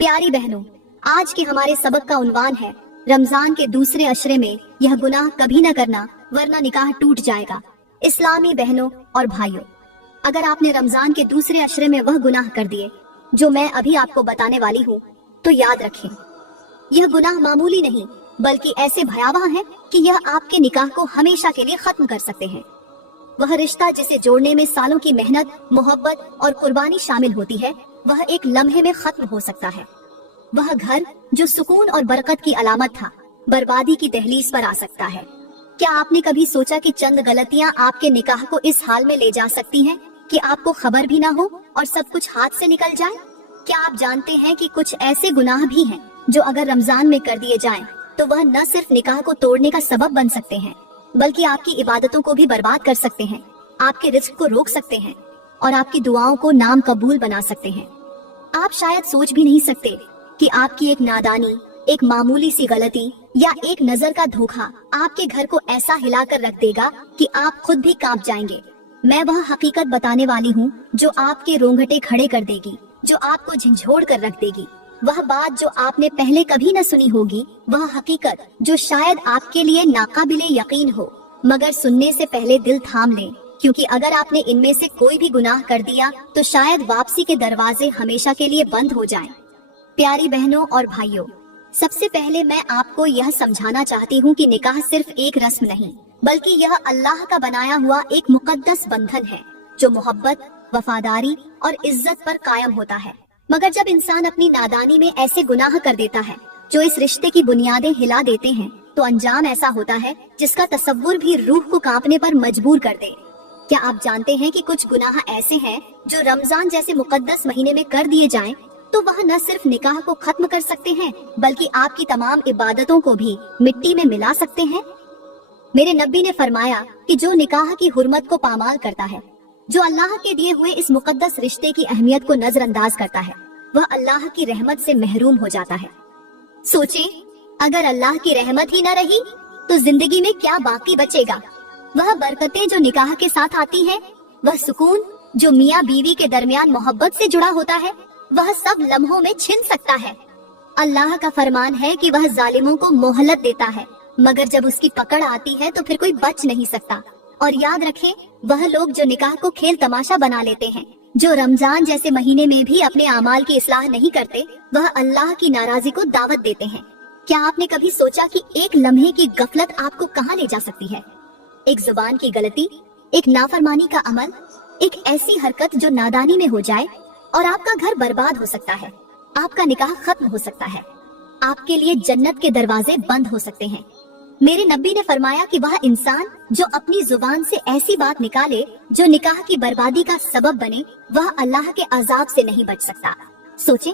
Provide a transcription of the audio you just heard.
प्यारी बहनों, आज के हमारे सबक का उन्वान है रमजान के दूसरे अशरे में यह गुनाह कभी न करना वरना निकाह टूट जाएगा। इस्लामी बहनों और भाइयों, अगर आपने रमजान के दूसरे अशरे में वह गुनाह कर दिए जो मैं अभी आपको बताने वाली हूँ तो याद रखें, यह गुनाह मामूली नहीं बल्कि ऐसे भयावह है कि यह आपके निकाह को हमेशा के लिए खत्म कर सकते हैं। वह रिश्ता जिसे जोड़ने में सालों की मेहनत, मोहब्बत और कुर्बानी शामिल होती है, वह एक लम्हे में खत्म हो सकता है। वह घर जो सुकून और बरकत की अलामत था, बर्बादी की दहलीज पर आ सकता है। क्या आपने कभी सोचा कि चंद गलतियां आपके निकाह को इस हाल में ले जा सकती हैं कि आपको खबर भी ना हो और सब कुछ हाथ से निकल जाए? क्या आप जानते हैं कि कुछ ऐसे गुनाह भी हैं जो अगर रमजान में कर दिए जाएं, तो वह न सिर्फ निकाह को तोड़ने का सबब बन सकते हैं बल्कि आपकी इबादतों को भी बर्बाद कर सकते हैं, आपके रिज्क को रोक सकते हैं और आपकी दुआओं को नाम कबूल बना सकते हैं। आप शायद सोच भी नहीं सकते कि आपकी एक नादानी, एक मामूली सी गलती या एक नजर का धोखा आपके घर को ऐसा हिलाकर रख देगा कि आप खुद भी कांप जाएंगे। मैं वह हकीकत बताने वाली हूँ जो आपके रोंगटे खड़े कर देगी, जो आपको झंझोड़ कर रख देगी। वह बात जो आपने पहले कभी न सुनी होगी, वह हकीकत जो शायद आपके लिए नाकाबिले यकीन हो, मगर सुनने से पहले दिल थाम ले, क्योंकि अगर आपने इनमें से कोई भी गुनाह कर दिया तो शायद वापसी के दरवाजे हमेशा के लिए बंद हो जाएं। प्यारी बहनों और भाइयों, सबसे पहले मैं आपको यह समझाना चाहती हूँ कि निकाह सिर्फ एक रस्म नहीं बल्कि यह अल्लाह का बनाया हुआ एक मुकद्दस बंधन है जो मोहब्बत, वफादारी और इज्जत पर कायम होता है। मगर जब इंसान अपनी नादानी में ऐसे गुनाह कर देता है जो इस रिश्ते की बुनियादें हिला देते हैं, तो अंजाम ऐसा होता है जिसका तसव्वुर भी रूह को कांपने पर मजबूर कर दे। क्या आप जानते हैं कि कुछ गुनाह ऐसे हैं जो रमजान जैसे मुकद्दस महीने में कर दिए जाएं, तो वह न सिर्फ निकाह को खत्म कर सकते हैं बल्कि आपकी तमाम इबादतों को भी मिट्टी में मिला सकते हैं। मेरे नबी ने फरमाया कि जो निकाह की हुर्मत को पामाल करता है, जो अल्लाह के दिए हुए इस मुकद्दस रिश्ते की अहमियत को नजरअंदाज करता है, वह अल्लाह की रहमत से महरूम हो जाता है। सोचें, अगर अल्लाह की रहमत ही न रही तो जिंदगी में क्या बाकी बचेगा? वह बरकतें जो निकाह के साथ आती हैं, वह सुकून जो मियाँ बीवी के दरमियान मोहब्बत से जुड़ा होता है, वह सब लम्हों में छिन सकता है। अल्लाह का फरमान है कि वह जालिमों को मोहलत देता है, मगर जब उसकी पकड़ आती है तो फिर कोई बच नहीं सकता। और याद रखें, वह लोग जो निकाह को खेल तमाशा बना लेते हैं, जो रमजान जैसे महीने में भी अपने अमाल की इस्लाह नहीं करते, वह अल्लाह की नाराजगी को दावत देते हैं। क्या आपने कभी सोचा कि एक लम्हे की गफलत आपको कहाँ ले जा सकती है? एक जुबान की गलती, एक नाफरमानी का अमल, एक ऐसी हरकत जो नादानी में हो जाए और आपका घर बर्बाद हो सकता है, आपका निकाह खत्म हो सकता है, आपके लिए जन्नत के दरवाजे बंद हो सकते हैं। मेरे नबी ने फरमाया कि वह इंसान जो अपनी जुबान से ऐसी बात निकाले जो निकाह की बर्बादी का सबब बने, वह अल्लाह के अजाब से नहीं बच सकता। सोचें,